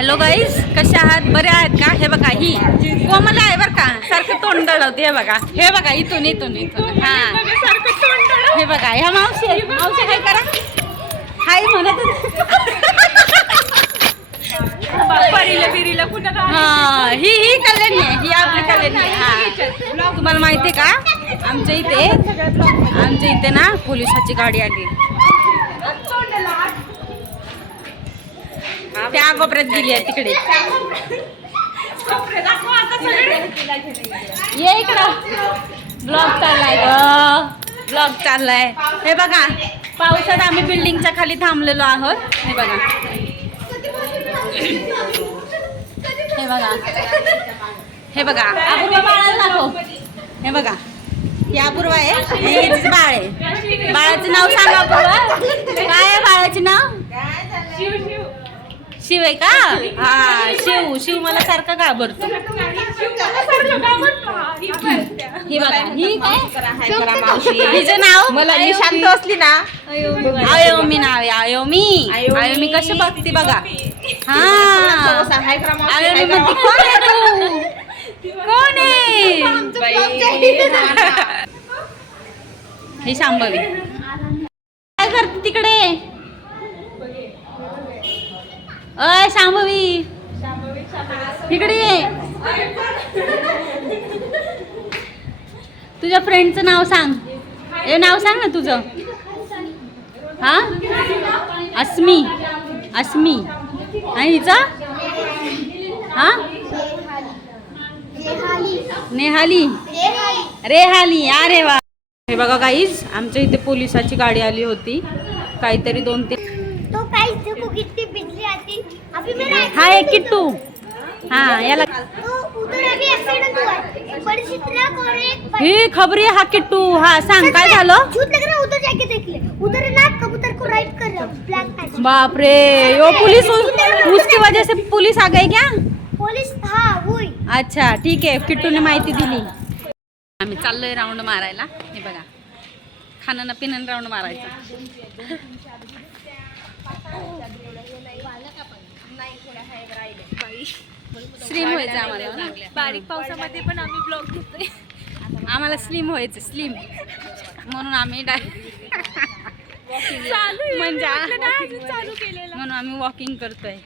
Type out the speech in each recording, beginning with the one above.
Hello guys, कसे आहात? बरे आहात का? हे बघा ही कोमल आहे बरं का, सारखं तोंड दळवते. हे बघा इथून इथून इथून हा हे बघा ह्या मावशी आहेत. मावशी काय करा हाय म्हणत हा ही कल्याणी आहे, ही आपली कल्याणी आहे. हा तुम्हाला माहिती आहे का, आमच्या इथे ना पोलिसाची गाडी आली. त्या कोपऱ्यात गेली आहे तिकडे. ये इकडं, ब्लॉग चाललाय. हे बघा पावसात आम्ही बिल्डिंगच्या खाली थांबलेलो आहोत. हे बघा हे बघा अपूर्वा बाळाला दाखव. हे बघा ही अपूर्वा आहे, हे बाळ आहे. बाळाचं नाव सांगा अपूर्वा. काय आहे बाळाचे नाव? शिव आहे का? हा शिव मला सारखं घाबरतो. हे बघा ही काय हिचं नाव मला मी शांत असली ना आयोमी नाव आहे. आयोमी कशी बघते बघा. हा आयोमी म्हणते कोण आहे तू, कोण आहे? हे शांभवी काय करते तिकडे? अय शांभवी इकडे ये. तुझ्या फ्रेंडचं नाव सांग. हे नाव सांग ना तुझं. हा अस्मी आणि हिचं हा रेहाली. अरे वा. हे बघा गाईज, आमच्या इथे पोलिसाची गाडी आली होती. काहीतरी 2-3 हा एक किट्टू. हा याला ही खबरी. हा किट्टू. हा सांग काय झालं. बाप रे, यो पुलिस उसकी वजह से पुलिस आ गई क्या? अच्छा ठीक आहे, किट्टूने माहिती दिली. आम्ही चाललोय राऊंड मारायला. हे बघा खाणं पिणं राऊंड मारायचा. स्लिम व्हायचं आम्हाला. बारीक पावसामध्ये पण आम्ही ब्लॉग घेतोय. आम्हाला स्लिम व्हायचं, स्लिम म्हणून आम्ही म्हणजे चालू केलेलं म्हणून आम्ही वॉकिंग करतोय.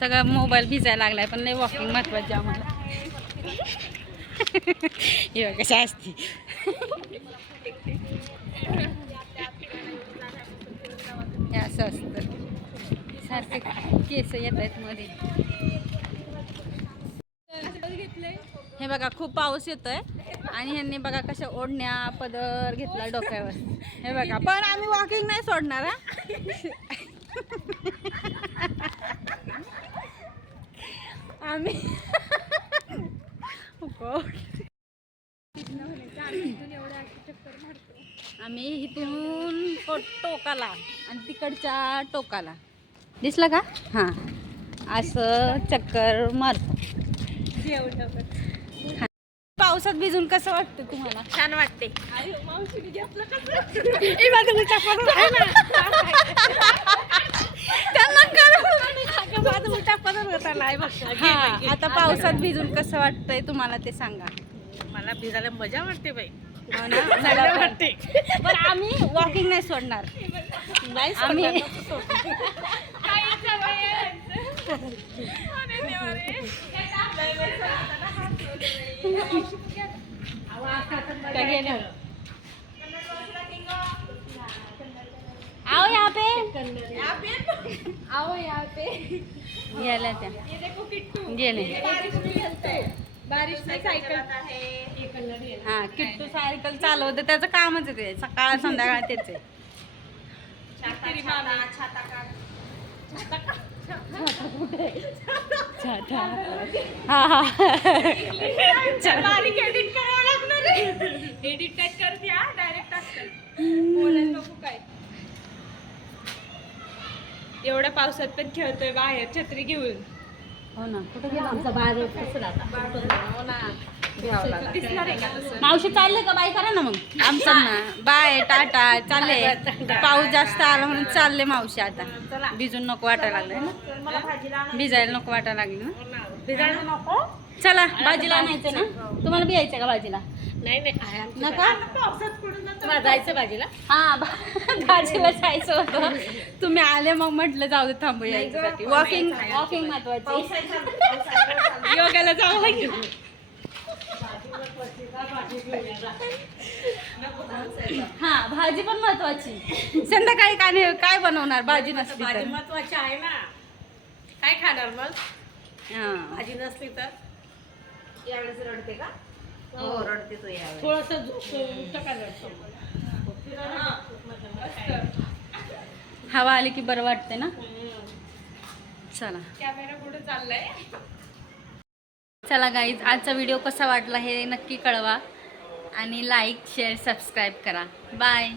सगळं मोबाईल भिजायला लागलाय, पण नाही वॉकिंग महत्वाची आम्हाला. हे कशा असते असं असतं. सारखे केस येत आहेत मध्ये. हे बघा खूप पाऊस येतोय आणि ह्यांनी बघा कशा ओढण्या पदर घेतला डोक्यावर. हे बघा, पण आम्ही वॉकिंग नाही सोडणार. आम्ही आम्ही इथून टोकाला आणि तिकडच्या टोकाला दिसलं का. हा असं चक्कर मारतो. पावसात भिजून कसं वाटतं तुम्हाला? छान वाटते. आता पावसात भिजून कसं वाटतंय तुम्हाला ते सांगा. मला भिजायला मजा वाटते बाई. हो ना, मला वाटते. पण आम्ही वॉकिंग नाही सोडणार. आम्ही आओ यहाँ पे गेल्या त्या गेले. बारिश में सायकल. हा किट्टू सायकल चालवते, त्याचं कामच आहे ते. सकाळ संध्याकाळ तेच आहे. एडिट करते डायरेक्ट काय. एवढ्या पावसात पण खेळतोय बाहेर छत्री घेऊन. हो ना, कुठे गेला आमचा बाळ? कसं आता दिसणार आहे का तसं? मावशी चालले का? बाय करा ना मग आमचं ना. बाय टाटा चालले. पाऊस जास्त आला म्हणून चालले मावशी आता. भिजून नको वाटायला लागलं ना. भिजायला नको वाटायला लागलं ना. भिजायला नको. चला भाजीला आणायचं ना. तुम्हाला बी यायचं का भाजीला? नाही नका. तुम्हाला जायचं भाजीला? हा भाजीला जायचं होतं. तुम्ही आले मग म्हटलं जाऊ दे थांबू यायच्यासाठी. वॉकिंग महत्वाची. योगाला जावं लागेल. हा भाजी पण महत्वाची. संध्याकाळी काय बनवणार? भाजी नसली तर. महत्वाची आहे ना. काय खाणार मग हा. भाजी नसली तर? यावेळेस रडते का? हो रडते तो यावेळेस. थोडस हवा आली की बरं वाटते ना. चला कॅमेरा कुठे चाललाय? चला गाईज, आजचा व्हिडिओ कसा वाटला हे नक्की कळवा आणि लाईक शेअर सबस्क्राईब करा. बाय.